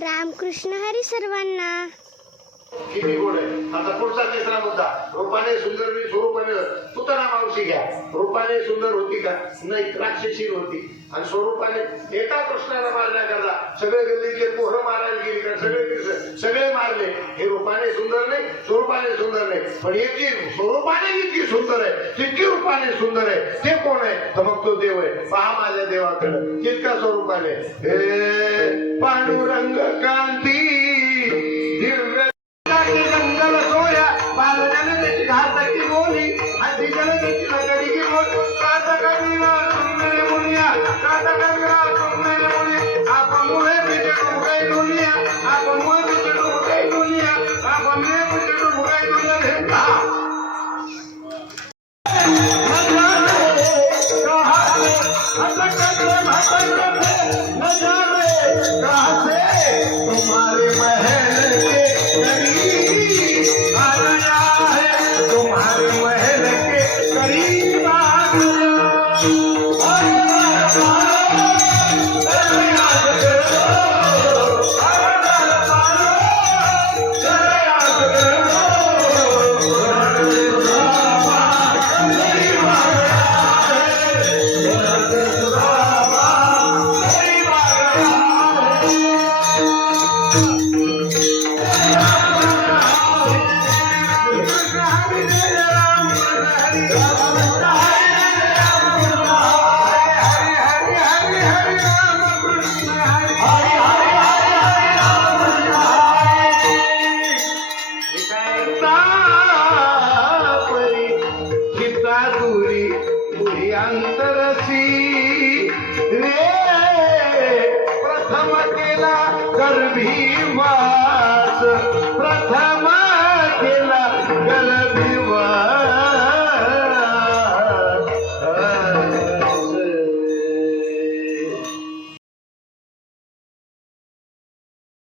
रामकृष्ण हरी सर्वांना. किती गोड आहे. आता पुढचा तिसरा मुद्दा, रूपाने सुंदर मी स्वरूपाने. तुतारा मावशी घ्या, रूपाने सुंदर होती का? नाही, राक्षसीर होती. आणि स्वरूपाने एका कृष्णाला मारण्याकरता सगळे गल्लीतले पोरं मारायला गेली का? सगळे मारले. हे रूपाने सुंदर नाही, स्वरूपाने सुंदर नाही. पण एक जी स्वरूपाने जितकी सुंदर आहे तितकी रूपाने सुंदर आहे. ते कोण आहे? तर मग तो देव आहे. पहा माझ्या देवाकडे तितका स्वरूपाने. हे पांडुरंग कांती दिव्य जंगल सोया बालजन त्याची घाताची बोली आणि जन त्याची लगडी की बोल काता कविरा सुंदर मुनिया काता कविरा सुंदर मुनिया आपण मुळे बिचडू गई दुनिया आपण मुळे बिचडू गई दुनिया आपण मुळे बिचडू गई दुनिया घेता तुम्हारे महल के करीब आया है, तुम्हारे महल के करीब अंतरसी रे प्रथम केला गर्भी वास प्रथम